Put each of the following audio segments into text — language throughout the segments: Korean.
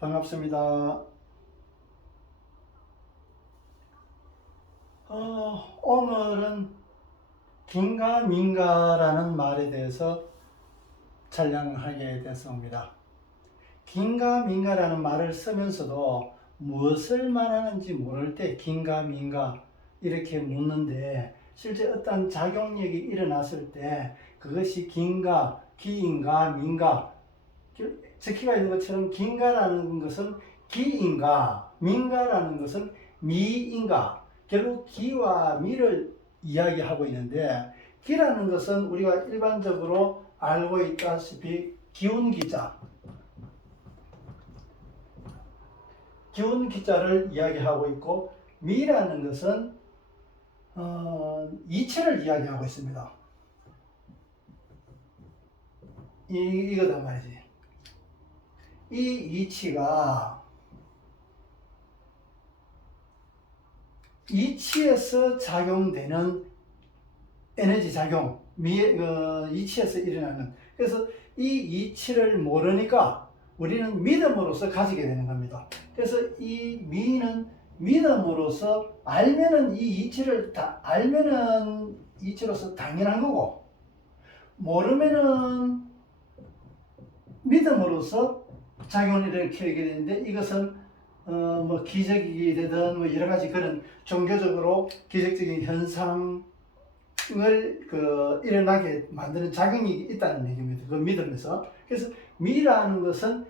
반갑습니다. 오늘은 긴가민가라는 말에 대해서 촬영하게 됐습니다. 긴가민가라는 말을 쓰면서도 무엇을 말하는지 모를 때 긴가민가 이렇게 묻는데, 실제 어떤 작용력이 일어났을 때 그것이 긴가, 기인가, 민가, 적혀가 있는 것처럼 긴가라는 것은 기인가, 민가라는 것은 미인가, 결국 기와 미를 이야기하고 있는데, 기라는 것은 우리가 일반적으로 알고 있다시피 기운기자, 기운기자를 이야기하고 있고, 미라는 것은 이체를 이야기하고 있습니다. 이거다 말이지. 이 이치가 이치에서 작용되는 에너지 작용, 이치에서 일어나는, 그래서 이 이치를 모르니까 우리는 믿음으로써 가지게 되는 겁니다. 그래서 이 미는 믿음으로써 알면은 이 이치를 알면은 이치로서 당연한 거고, 모르면은 믿음으로써 작용을 일으키게 되는데, 이것은 뭐 기적이 되든 뭐 여러 가지 그런 종교적으로 기적적인 현상을 일어나게 만드는 작용이 있다는 얘기입니다. 그 믿음에서. 그래서 미라는 것은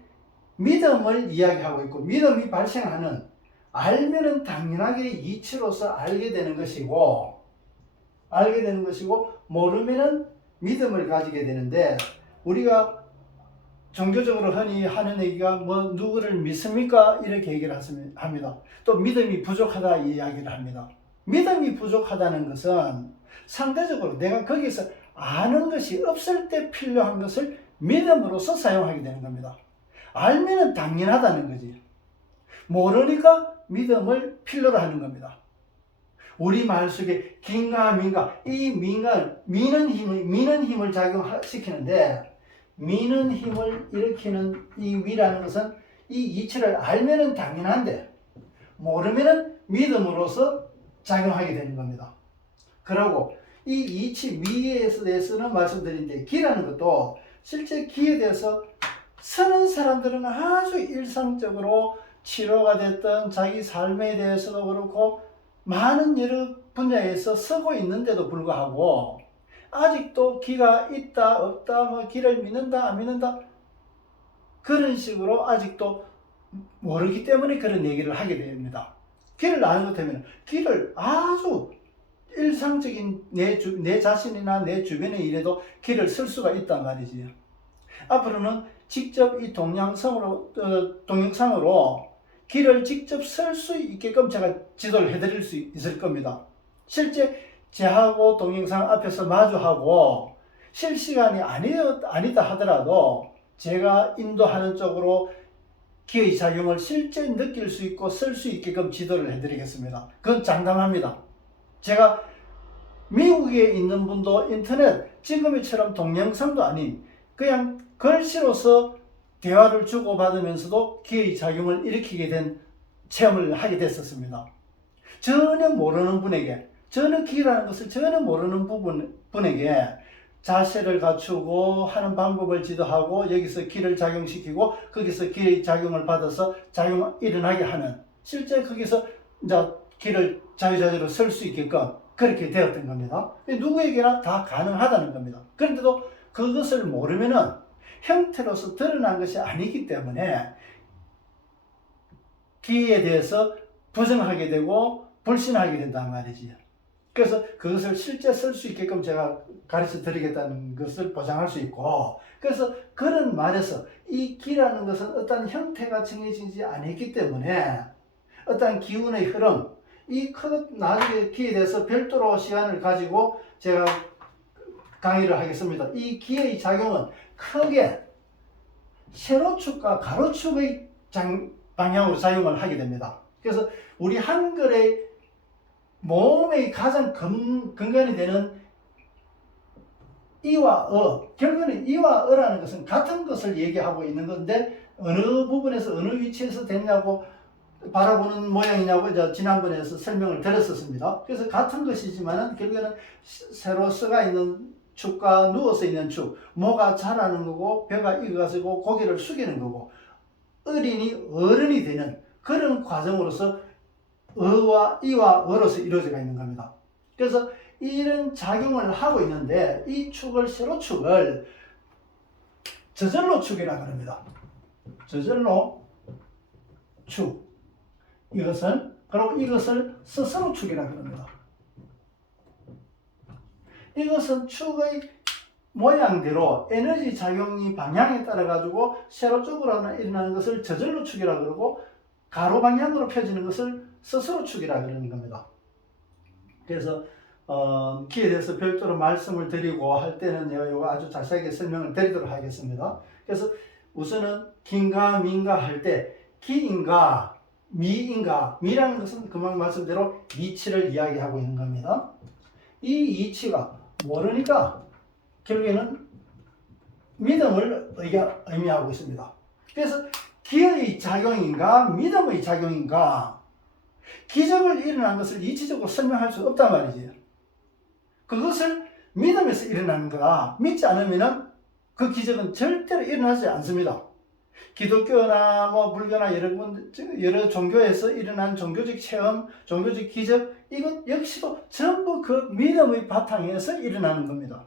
믿음을 이야기하고 있고, 믿음이 발생하는, 알면은 당연하게 이치로서 알게 되는 것이고, 모르면은 믿음을 가지게 되는데, 우리가 종교적으로 흔히 하는 얘기가 뭐 누구를 믿습니까? 이렇게 얘기를 합니다. 또 믿음이 부족하다 이야기를 합니다. 믿음이 부족하다는 것은 상대적으로 내가 거기서 아는 것이 없을 때 필요한 것을 믿음으로서 사용하게 되는 겁니다. 알면은 당연하다는 거지. 모르니까 믿음을 필요로 하는 겁니다. 우리 말 속에 긴가 민가, 이 미는 힘을 작용시키는데, 미는 힘을 일으키는 이 미라는 것은 이 이치를 알면은 당연한데 모르면은 믿음으로써 작용하게 되는 겁니다. 그리고 이 이치 미에 대해서는 말씀드린데, 기라는 것도 실제 기에 대해서 쓰는 사람들은 아주 일상적으로 치료가 됐던 자기 삶에 대해서도 그렇고 많은 여러 분야에서 쓰고 있는데도 불구하고 아직도 기가 있다 없다, 뭐 기를 믿는다 안 믿는다, 그런 식으로 아직도 모르기 때문에 그런 얘기를 하게 됩니다. 기를 아는 것 때문에 기를 아주 일상적인 내 자신이나 내 주변의 일에도 기를 쓸 수가 있단 말이지요. 앞으로는 직접 이 동영상으로 기를 직접 쓸 수 있게끔 제가 지도를 해드릴 수 있을 겁니다. 실제 제하고 동영상 앞에서 마주하고 실시간이 아니다 하더라도 제가 인도하는 쪽으로 기의 작용을 실제 느낄 수 있고 쓸 수 있게끔 지도를 해드리겠습니다. 그건 장담합니다. 제가 미국에 있는 분도 인터넷 지금처럼 동영상도 아닌 그냥 글씨로서 대화를 주고받으면서도 기의 작용을 일으키게 된 체험을 하게 됐었습니다. 전혀 모르는 분에게, 저는 기라는 것을 전혀 모르는 분에게 자세를 갖추고 하는 방법을 지도하고, 여기서 기를 작용시키고 거기서 기의 작용을 받아서 작용 일어나게 하는, 실제 거기서 이제 기를 자유자재로 쓸 수 있게끔 그렇게 되었던 겁니다. 누구에게나 다 가능하다는 겁니다. 그런데도 그것을 모르면은 형태로서 드러난 것이 아니기 때문에 기에 대해서 부정하게 되고 불신하게 된단 말이지요. 그래서 그것을 실제 쓸 수 있게끔 제가 가르쳐 드리겠다는 것을 보장할 수 있고, 그래서 그런 말에서 이 기라는 것은 어떤 형태가 정해지지 않았기 때문에 어떤 기운의 흐름, 나중에 기에 대해서 별도로 시간을 가지고 제가 강의를 하겠습니다. 이 기의 작용은 크게 세로축과 가로축의 방향으로 작용을 하게 됩니다. 그래서 우리 한글의 몸의 가장 근간이 되는 이와 결국은 이와 어라는 것은 같은 것을 얘기하고 있는 건데 어느 부분에서 어느 위치에서 됐냐고 바라보는 모양이냐고 이제 지난번에서 설명을 드렸었습니다. 그래서 같은 것이지만은 결국에는 새로 썩어 있는 축과 누워서 있는 축, 모가 자라는 거고 벼가 익어가지고 고개를 숙이는 거고 어린이 어른이 되는 그런 과정으로서 어와 이와 어로서 이루어져 있는 겁니다. 그래서 이런 작용을 하고 있는데 이 축을 세로축을 저절로 축이라고 합니다. 저절로 축. 그리고 이것을 스스로 축이라고 합니다. 이것은 축의 모양대로 에너지 작용이 방향에 따라 가지고 세로 쪽으로 일어나는 것을 저절로 축이라고 그러고 가로 방향으로 펴지는 것을 스스로 축이라고 그러는 겁니다. 그래서 기회에 대해서 별도로 말씀을 드리고 할 때는 내가 이거 아주 자세하게 설명을 드리도록 하겠습니다. 그래서 우선은 긴가 민가 할 때 기인가 미인가, 미라는 것은 금방 말씀대로 이치를 이야기하고 있는 겁니다. 이 이치가 모르니까 결국에는 믿음을 의미하고 있습니다. 그래서 기의 작용인가 믿음의 작용인가, 기적을 일어난 것을 이치적으로 설명할 수 없단 말이지. 그것을 믿음에서 일어나는 거다. 믿지 않으면 그 기적은 절대로 일어나지 않습니다. 기독교나 불교나 여러 종교에서 일어난 종교적 체험, 종교적 기적, 이것 역시도 전부 그 믿음의 바탕에서 일어나는 겁니다.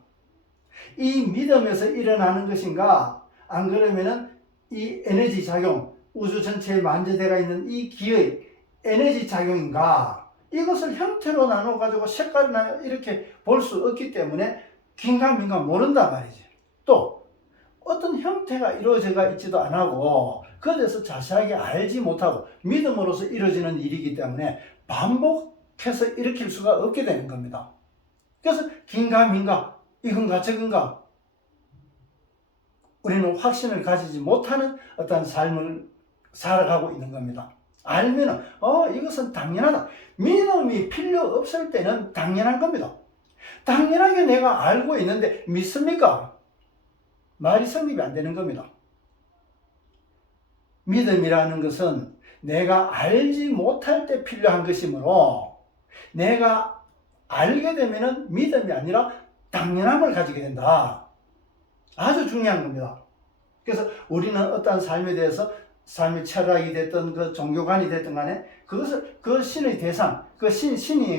이 믿음에서 일어나는 것인가, 안 그러면은 이 에너지 작용, 우주 전체에 만재되어 있는 이 기의 에너지 작용인가, 이것을 형태로 나눠 가지고 색깔이나 이렇게 볼 수 없기 때문에 긴가민가 모른단 말이지. 또 어떤 형태가 이루어져 있지도 않고 그에 대해서 자세하게 알지 못하고 믿음으로서 이루어지는 일이기 때문에 반복해서 일으킬 수가 없게 되는 겁니다. 그래서 긴가민가, 이건가 저건가, 우리는 확신을 가지지 못하는 어떤 삶을 살아가고 있는 겁니다. 알면은 이것은 당연하다. 믿음이 필요 없을 때는 당연한 겁니다. 당연하게 내가 알고 있는데 믿습니까? 말이 성립이 안 되는 겁니다. 믿음이라는 것은 내가 알지 못할 때 필요한 것이므로 내가 알게 되면 믿음이 아니라 당연함을 가지게 된다. 아주 중요한 겁니다. 그래서 우리는 어떠한 삶에 대해서 삶의 철학이 됐든 그 종교관이 됐든 간에 그것을 그 신의 대상, 그 신에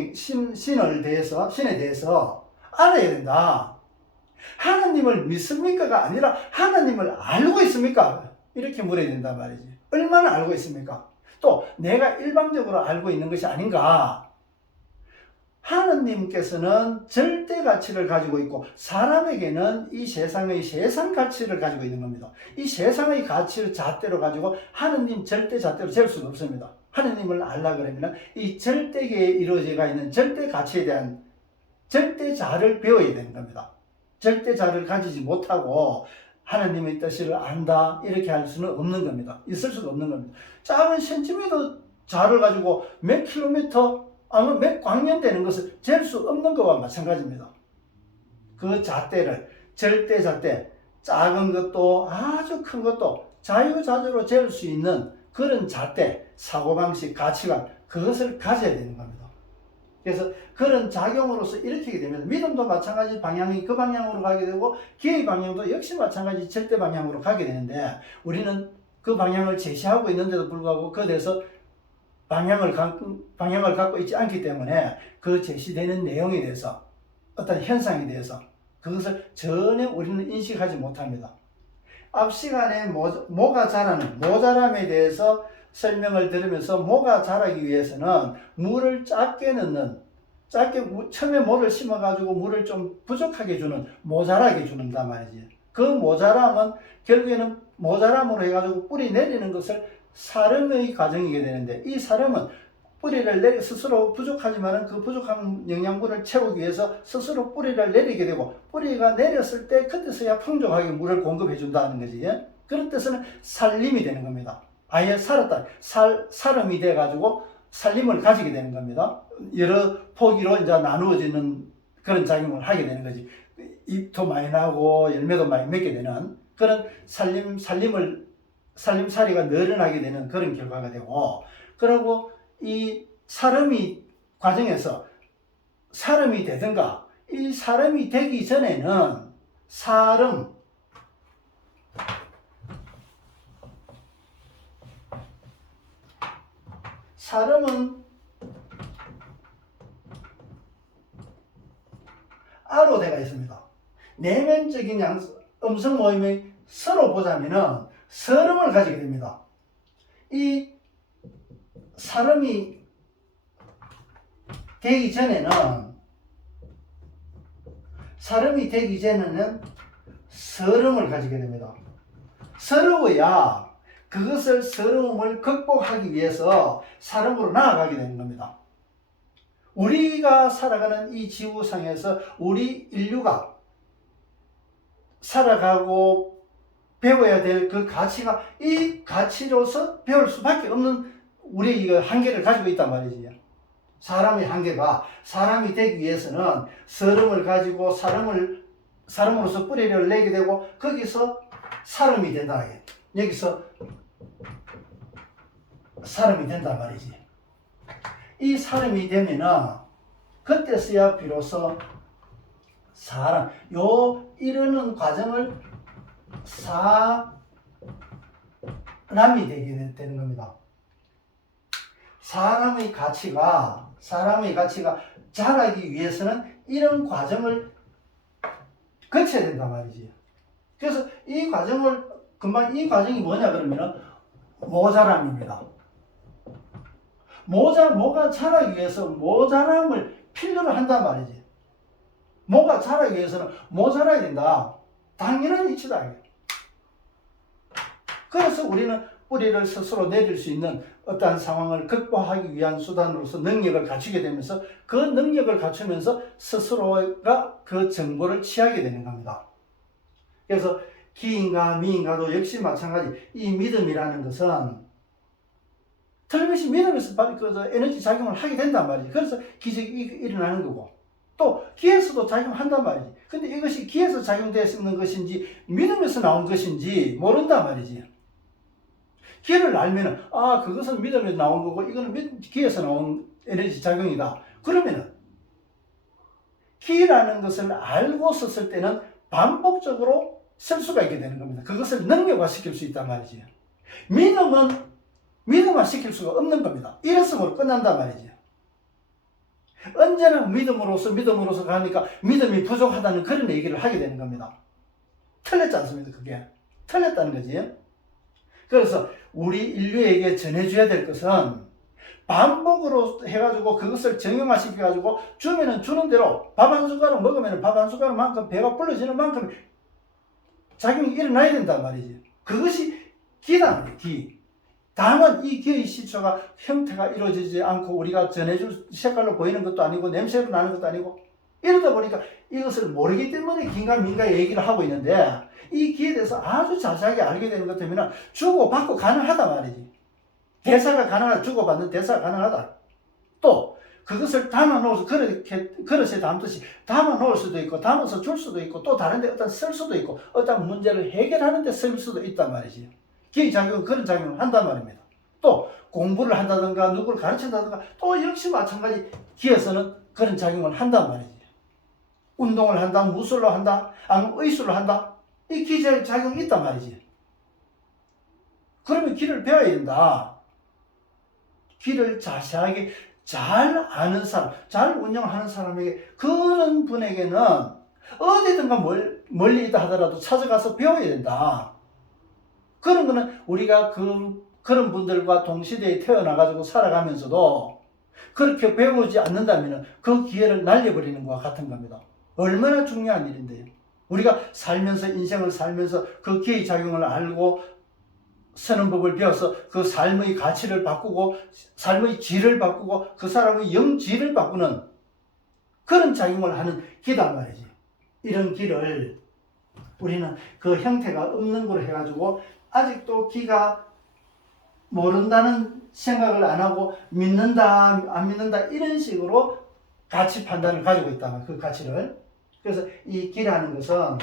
대해서 알아야 된다. 하나님을 믿습니까가 아니라 하나님을 알고 있습니까? 이렇게 물어야 된단 말이지. 얼마나 알고 있습니까? 또 내가 일방적으로 알고 있는 것이 아닌가? 하나님께서는 절대 가치를 가지고 있고 사람에게는 이 세상의 세상 가치를 가지고 있는 겁니다. 이 세상의 가치를 잣대로 가지고 하나님 절대 잣대로 잴 수는 없습니다. 하나님을 알라 그러면 이 절대계에 이루어져 있는 절대 가치에 대한 절대자를 배워야 되는 겁니다. 절대자를 가지지 못하고 하나님의 뜻을 안다 이렇게 할 수는 없는 겁니다. 있을 수가 없는 겁니다. 작은 센티미터 자를 가지고 몇 킬로미터 아마 몇 광년 되는 것을 잴 수 없는 것과 마찬가지입니다. 그 잣대를 절대잣대, 작은 것도 아주 큰 것도 자유자재로 잴 수 있는 그런 잣대, 사고방식, 가치관, 그것을 가져야 되는 겁니다. 그래서 그런 작용으로서 일으키게 되면 믿음도 마찬가지 방향이 그 방향으로 가게 되고 기의 방향도 역시 마찬가지 절대 방향으로 가게 되는데 우리는 그 방향을 제시하고 있는데도 불구하고 그에 대해서 방향을 갖고 있지 않기 때문에 그 제시되는 내용에 대해서 어떤 현상에 대해서 그것을 전혀 우리는 인식하지 못합니다. 앞 시간에 모가 자라는 모자람에 대해서 설명을 들으면서 모가 자라기 위해서는 물을 작게 처음에 모를 심어가지고 물을 좀 부족하게 주는 모자라게 주는단 말이지. 그 모자람은 결국에는 모자람으로 해가지고 뿌리 내리는 것을 사름의 과정이게 되는데 이 사름은 뿌리를 스스로 부족하지만 그 부족한 영양분을 채우기 위해서 스스로 뿌리를 내리게 되고 뿌리가 내렸을 때 그때서야 풍족하게 물을 공급해 준다는 거지. 그런 뜻은 살림이 되는 겁니다. 아예 살았다. 사름이 돼가지고 살림을 가지게 되는 겁니다. 여러 포기로 이제 나누어지는 그런 작용을 하게 되는 거지. 잎도 많이 나고 열매도 많이 맺게 되는 그런 살림살이가 늘어나게 되는 그런 결과가 되고, 그리고 이 사람이 과정에서 사람이 되든가, 이 사람이 되기 전에는 사람은 아로대가 있습니다. 내면적인 음성 모임이 서로 보자면은 서름을 가지게 됩니다. 이 사람이 되기 전에는 서름을 가지게 됩니다. 서러워야 그것을 서러움을 극복하기 위해서 사람으로 나아가게 되는 겁니다. 우리가 살아가는 이 지구상에서 우리 인류가 살아가고 배워야 될 그 가치가 이 가치로서 배울 수밖에 없는 우리의 이 한계를 가지고 있단 말이지. 사람의 한계가, 사람이 되기 위해서는 서름을 가지고 사람으로서 뿌리를 내게 되고 거기서 사람이 된다. 여기서 사람이 된단 말이지. 이 사람이 되면은 그때서야 비로소 이러는 과정을 사람이 되게 되는 겁니다. 사람의 가치가 자라기 위해서는 이런 과정을 거쳐야 된단 말이지. 그래서 이 과정이 뭐냐 그러면은 모자람입니다. 뭐가 자라기 위해서 모자람을 필요로 한단 말이지. 뭐가 자라기 위해서는 모자라야 된다. 당연한 이치다. 그래서 우리는 뿌리를 스스로 내릴 수 있는 어떠한 상황을 극복하기 위한 수단으로서 능력을 갖추게 되면서 그 능력을 갖추면서 스스로가 그 정보를 취하게 되는 겁니다. 그래서 기인과 미인과도 역시 마찬가지. 이 믿음이라는 것은 틀림없이 믿음에서 에너지 작용을 하게 된단 말이지. 그래서 기적이 일어나는 거고, 또 기에서도 작용한단 말이지. 근데 이것이 기에서 작용되는 것인지 믿음에서 나온 것인지 모른단 말이지. 기를 알면은 그것은 믿음에서 나온 거고 이거는 기에서 나온 에너지 작용이다. 그러면은 기라는 것을 알고 썼을 때는 반복적으로 쓸 수가 있게 되는 겁니다. 그것을 능력화시킬 수 있단 말이지. 믿음화 시킬 수가 없는 겁니다. 이랬으므로 끝난단 말이지. 언제나 믿음으로서 가니까 믿음이 부족하다는 그런 얘기를 하게 되는 겁니다. 틀렸지 않습니까? 그게 틀렸다는 거지. 그래서 우리 인류에게 전해줘야 될 것은 반복으로 해가지고 그것을 정형화시켜가지고 주면은 주는 대로 밥 한 숟가락 먹으면 밥 한 숟가락만큼 배가 불러지는 만큼 작용이 일어나야 된단 말이지. 그것이 기다 말이야. 기. 다만 이 기의 시초가 형태가 이루어지지 않고 우리가 전해줄 색깔로 보이는 것도 아니고 냄새로 나는 것도 아니고 이러다 보니까 이것을 모르기 때문에 긴가 민가 얘기를 하고 있는데, 이 기에 대해서 아주 자세하게 알게 되는 것 때문에 주고받고 가능하다 말이지. 대사가 가능하다. 주고받는 대사가 가능하다. 또 그것을 담아놓아서 그릇에 담듯이 담아놓을 수도 있고 담아서 줄 수도 있고 또 다른 데 어떤 쓸 수도 있고 어떤 문제를 해결하는 데 쓸 수도 있단 말이지. 기의 작용은 그런 작용을 한단 말입니다. 또 공부를 한다든가 누구를 가르친다든가 또 역시 마찬가지 기에서는 그런 작용을 한단 말이지. 운동을 한다, 무술로 한다, 아니면 의술로 한다. 이 기의 작용이 있단 말이지. 그러면 기를 배워야 된다. 기를 자세하게 잘 아는 사람, 잘 운영하는 사람에게, 그런 분에게는 어디든가 멀리 있다 하더라도 찾아가서 배워야 된다. 그런 거는 우리가 그런 분들과 동시대에 태어나가지고 살아가면서도 그렇게 배우지 않는다면 그 기회를 날려버리는 것과 같은 겁니다. 얼마나 중요한 일인데요. 우리가 인생을 살면서 그 기의 작용을 알고 사는 법을 배워서 그 삶의 가치를 바꾸고 삶의 질을 바꾸고 그 사람의 영질을 바꾸는 그런 작용을 하는 기단 말이지. 이런 기를 우리는 그 형태가 없는 걸로 해가지고 아직도 기가 모른다는 생각을 안 하고 믿는다 안 믿는다 이런 식으로 가치 판단을 가지고 있다. 그 가치를. 그래서 이 기라는 것은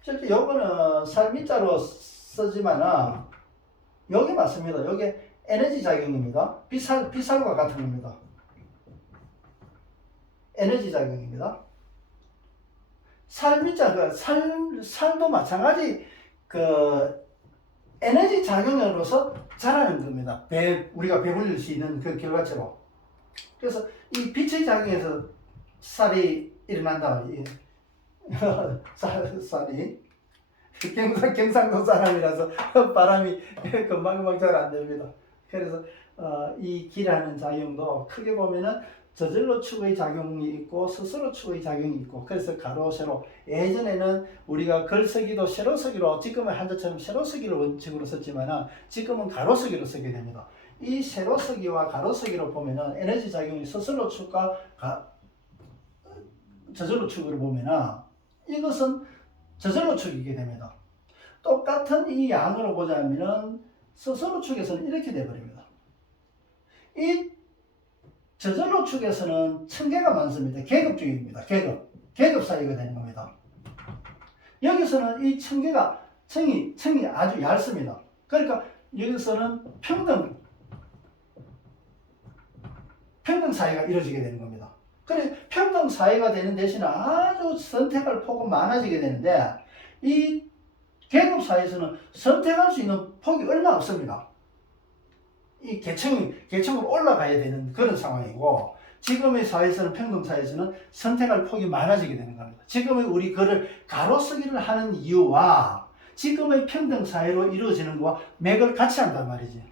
실제 요거는 살미자로 쓰지만은 여기 맞습니다. 여기 에너지 작용입니다. 비살과 같은 겁니다. 에너지 작용입니다. 살미자, 살도 마찬가지 에너지 작용으로서 자라는 겁니다. 우리가 배불릴 수 있는 그 결과체로. 그래서 이 빛의 작용에서 살이 일어난다. 쌀이. 경상도 사람이라서 바람이 금방 잘 안 됩니다. 그래서 이 기라는 작용도 크게 보면은 저절로 축의 작용이 있고 스스로 축의 작용이 있고, 그래서 가로 세로. 예전에는 우리가 글쓰기도 세로 쓰기로, 지금은 한자처럼 세로 쓰기를 원칙으로 썼지만은 지금은 가로 쓰기로 쓰게 됩니다. 이 세로 쓰기와 가로 쓰기로 보면은 에너지 작용이 스스로 축과 저절로 축을 보면은 이것은 저절로 축이게 됩니다. 똑같은 이 양으로 보자면은 스스로 축에서는 이렇게 돼버립니다. 이 저절로 축에서는 층계가 많습니다. 계급주의입니다. 계급 사이가 되는 겁니다. 여기서는 이 층이 아주 얇습니다. 그러니까 여기서는 평등 사이가 이루어지게 되는 겁니다. 그래 평등 사이가 되는 대신에 아주 선택할 폭은 많아지게 되는데, 이 계급 사이에서는 선택할 수 있는 폭이 얼마 없습니다. 이 계층으로 올라가야 되는 그런 상황이고, 지금의 사회에서는, 평등 사회에서는 선택할 폭이 많아지게 되는 겁니다. 지금의 우리 글을 가로쓰기를 하는 이유와 지금의 평등 사회로 이루어지는 것과 맥을 같이 한단 말이지.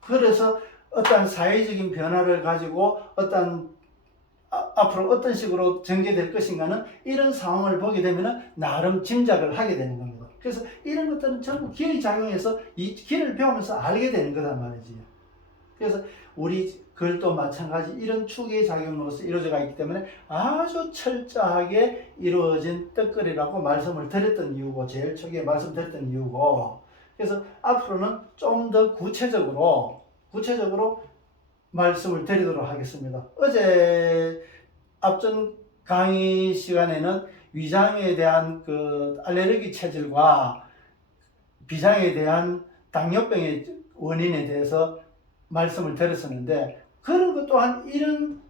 그래서 어떤 사회적인 변화를 가지고 앞으로 어떤 식으로 전개될 것인가는 이런 상황을 보게 되면 나름 짐작을 하게 되는 겁니다. 그래서 이런 것들은 전부 기의 작용해서 이 기를 배우면서 알게 되는 거란 말이지. 그래서 우리 글도 마찬가지 이런 축의 작용으로서 이루어져 있기 때문에 아주 철저하게 이루어진 뜻글이라고 말씀을 드렸던 이유고, 제일 초기에 말씀드렸던 이유고, 그래서 앞으로는 좀 더 구체적으로 말씀을 드리도록 하겠습니다. 어제 앞전 강의 시간에는 위장에 대한 그 알레르기 체질과 비장에 대한 당뇨병의 원인에 대해서 말씀을 드렸었는데, 그런 것 또한 이런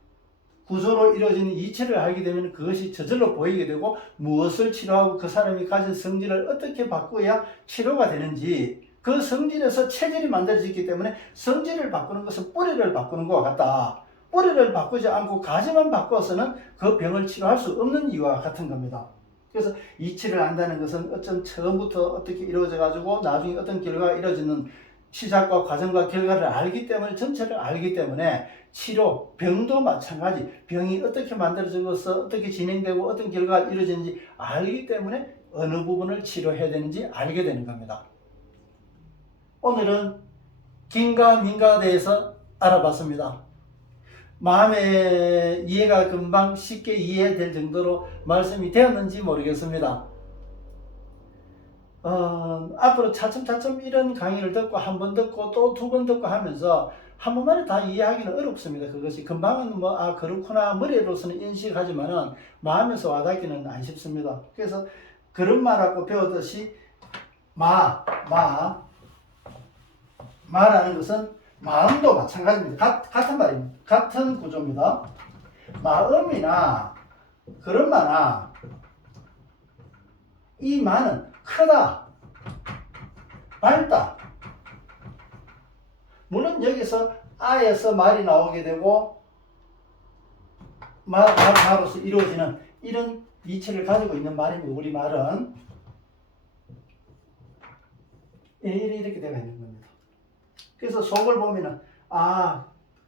구조로 이루어지는 이치를 알게 되면 그것이 저절로 보이게 되고, 무엇을 치료하고 그 사람이 가진 성질을 어떻게 바꾸어야 치료가 되는지, 그 성질에서 체질이 만들어지기 때문에 성질을 바꾸는 것은 뿌리를 바꾸는 것과 같다. 뿌리를 바꾸지 않고 가지만 바꿔서는 그 병을 치료할 수 없는 이유와 같은 겁니다. 그래서 이치를 안다는 것은 어쩜 처음부터 어떻게 이루어져 가지고 나중에 어떤 결과가 이루어지는 시작과 과정과 결과를 알기 때문에, 전체를 알기 때문에 치료, 병도 마찬가지, 병이 어떻게 만들어져서 어떻게 진행되고 어떤 결과가 이루어지는지 알기 때문에 어느 부분을 치료해야 되는지 알게 되는 겁니다. 오늘은 긴가 민가에 대해서 알아봤습니다. 마음에 이해가 금방 쉽게 이해될 정도로 말씀이 되었는지 모르겠습니다. 앞으로 차츰차츰 이런 강의를 듣고 한 번 듣고 또 두 번 듣고 하면서 한 번만에 다 이해하기는 어렵습니다. 그것이 금방은 그렇구나 머리로서는 인식하지만은 마음에서 와닿기는 안 쉽습니다. 그래서 그런 말하고 배우듯이 마라는 것은 마음도 마찬가지입니다. 같은 말입니다. 같은 구조입니다. 마음이나 그런 마나 이 마는 크다, 밝다. 물론 여기서 아에서 말이 나오게 되고 마로서 이루어지는 이런 이치를 가지고 있는 말입니다. 우리 말은 이렇게 되어 있는 겁니다. 그래서 속을 보면은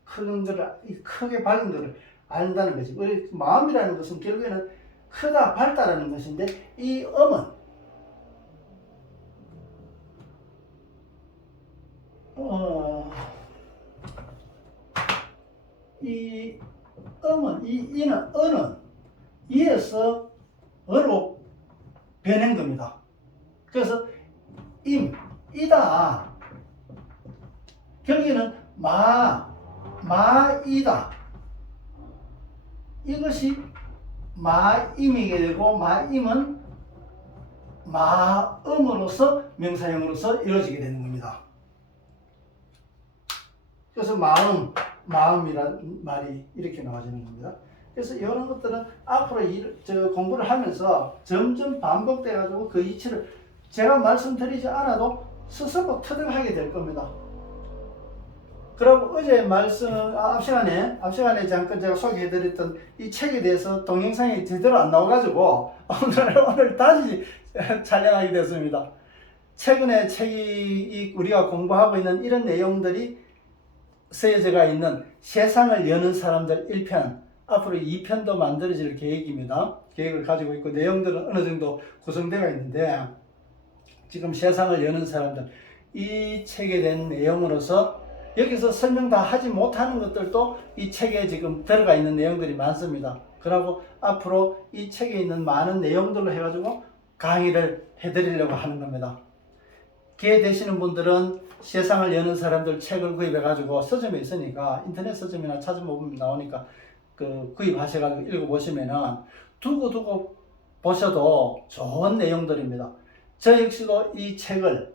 큰 거를, 크게 밝은 거를 안다는 거지. 우리 마음이라는 것은 결국에는 크다, 밝다라는 것인데, 이 이는 어는 이에서 어로 변한 겁니다. 그래서 마이다. 결국에는 마이다. 이것이 마임이게 되고, 마임은 마음으로서 명사형으로서 이루어지게 되는 겁니다. 그래서 마음이라는 말이 이렇게 나와지는 겁니다. 그래서 이런 것들은 앞으로 공부를 하면서 점점 반복돼가지고 그 이치를 제가 말씀드리지 않아도 스스로 터득하게 될 겁니다. 그리고 어제 앞 시간에 잠깐 제가 소개해드렸던 이 책에 대해서 동영상이 제대로 안 나와가지고 오늘 다시 촬영하게 됐습니다. 최근에 우리가 공부하고 있는 이런 내용들이 쓰여져 있는 세상을 여는 사람들 1편, 앞으로 2편도 만들어질 계획입니다. 계획을 가지고 있고 내용들은 어느 정도 구성되어 있는데, 지금 세상을 여는 사람들, 이 책에 대한 내용으로서 여기서 설명 다 하지 못하는 것들도 이 책에 지금 들어가 있는 내용들이 많습니다. 그리고 앞으로 이 책에 있는 많은 내용들로 해가지고 강의를 해드리려고 하는 겁니다. 기회 되시는 분들은 세상을 여는 사람들 책을 구입해가지고 서점에 있으니까 인터넷 서점이나 찾아보면 나오니까 구입하셔가지고 읽어보시면은 두고 보셔도 좋은 내용들입니다. 저 역시도 이 책을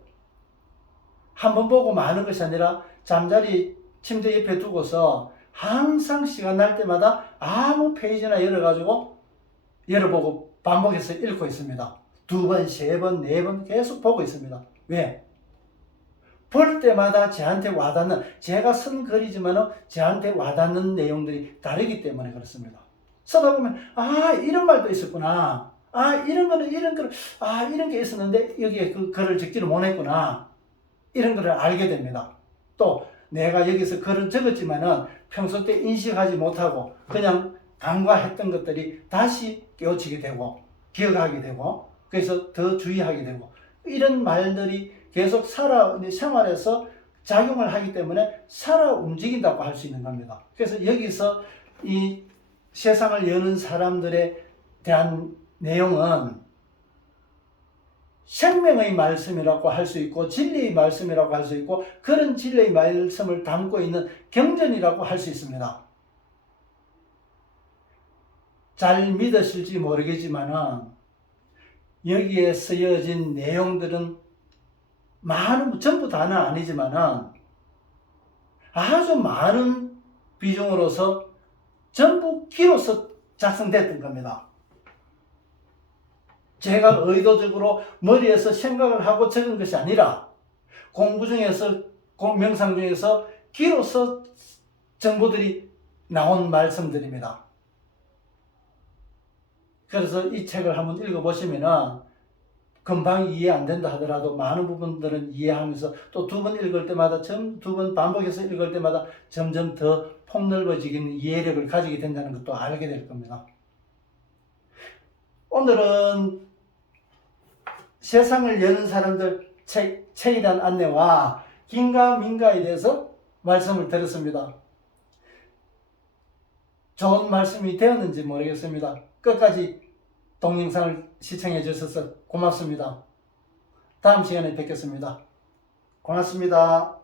한번 보고 마는 것이 아니라 잠자리 침대 옆에 두고서 항상 시간 날 때마다 아무 페이지나 열어보고 반복해서 읽고 있습니다. 2번, 3번, 4번 계속 보고 있습니다. 왜? 볼 때마다 저한테 와닿는, 제가 쓴 글이지만 저한테 와닿는 내용들이 다르기 때문에 그렇습니다. 쓰다 보면 이런 말도 있었구나, 이런 게 있었는데 여기에 그 글을 적지를 못했구나, 이런 거를 알게 됩니다. 또 내가 여기서 글을 적었지만은 평소 때 인식하지 못하고 그냥 간과했던 것들이 다시 깨우치게 되고 기억하게 되고, 그래서 더 주의하게 되고, 이런 말들이 계속 생활에서 작용을 하기 때문에 살아 움직인다고 할 수 있는 겁니다. 그래서 여기서 이 세상을 여는 사람들에 대한 내용은 생명의 말씀이라고 할 수 있고 진리의 말씀이라고 할 수 있고, 그런 진리의 말씀을 담고 있는 경전이라고 할 수 있습니다. 잘 믿으실지 모르겠지만 여기에 쓰여진 내용들은 전부 다는 아니지만 아주 많은 비중으로서 전부 기로서 작성됐던 겁니다. 제가 의도적으로 머리에서 생각을 하고 적은 것이 아니라 공부 중에서, 명상 중에서 기로서 정보들이 나온 말씀들입니다. 그래서 이 책을 한번 읽어보시면은 금방 이해 안 된다 하더라도 많은 부분들은 이해하면서 또 2번 읽을 때마다, 2번 반복해서 읽을 때마다 점점 더 폭넓어지는 이해력을 가지게 된다는 것도 알게 될 겁니다. 오늘은 세상을 여는 사람들 책에 대한 안내와 긴가민가에 대해서 말씀을 드렸습니다. 좋은 말씀이 되었는지 모르겠습니다. 끝까지 동영상을 시청해 주셔서 고맙습니다. 다음 시간에 뵙겠습니다. 고맙습니다.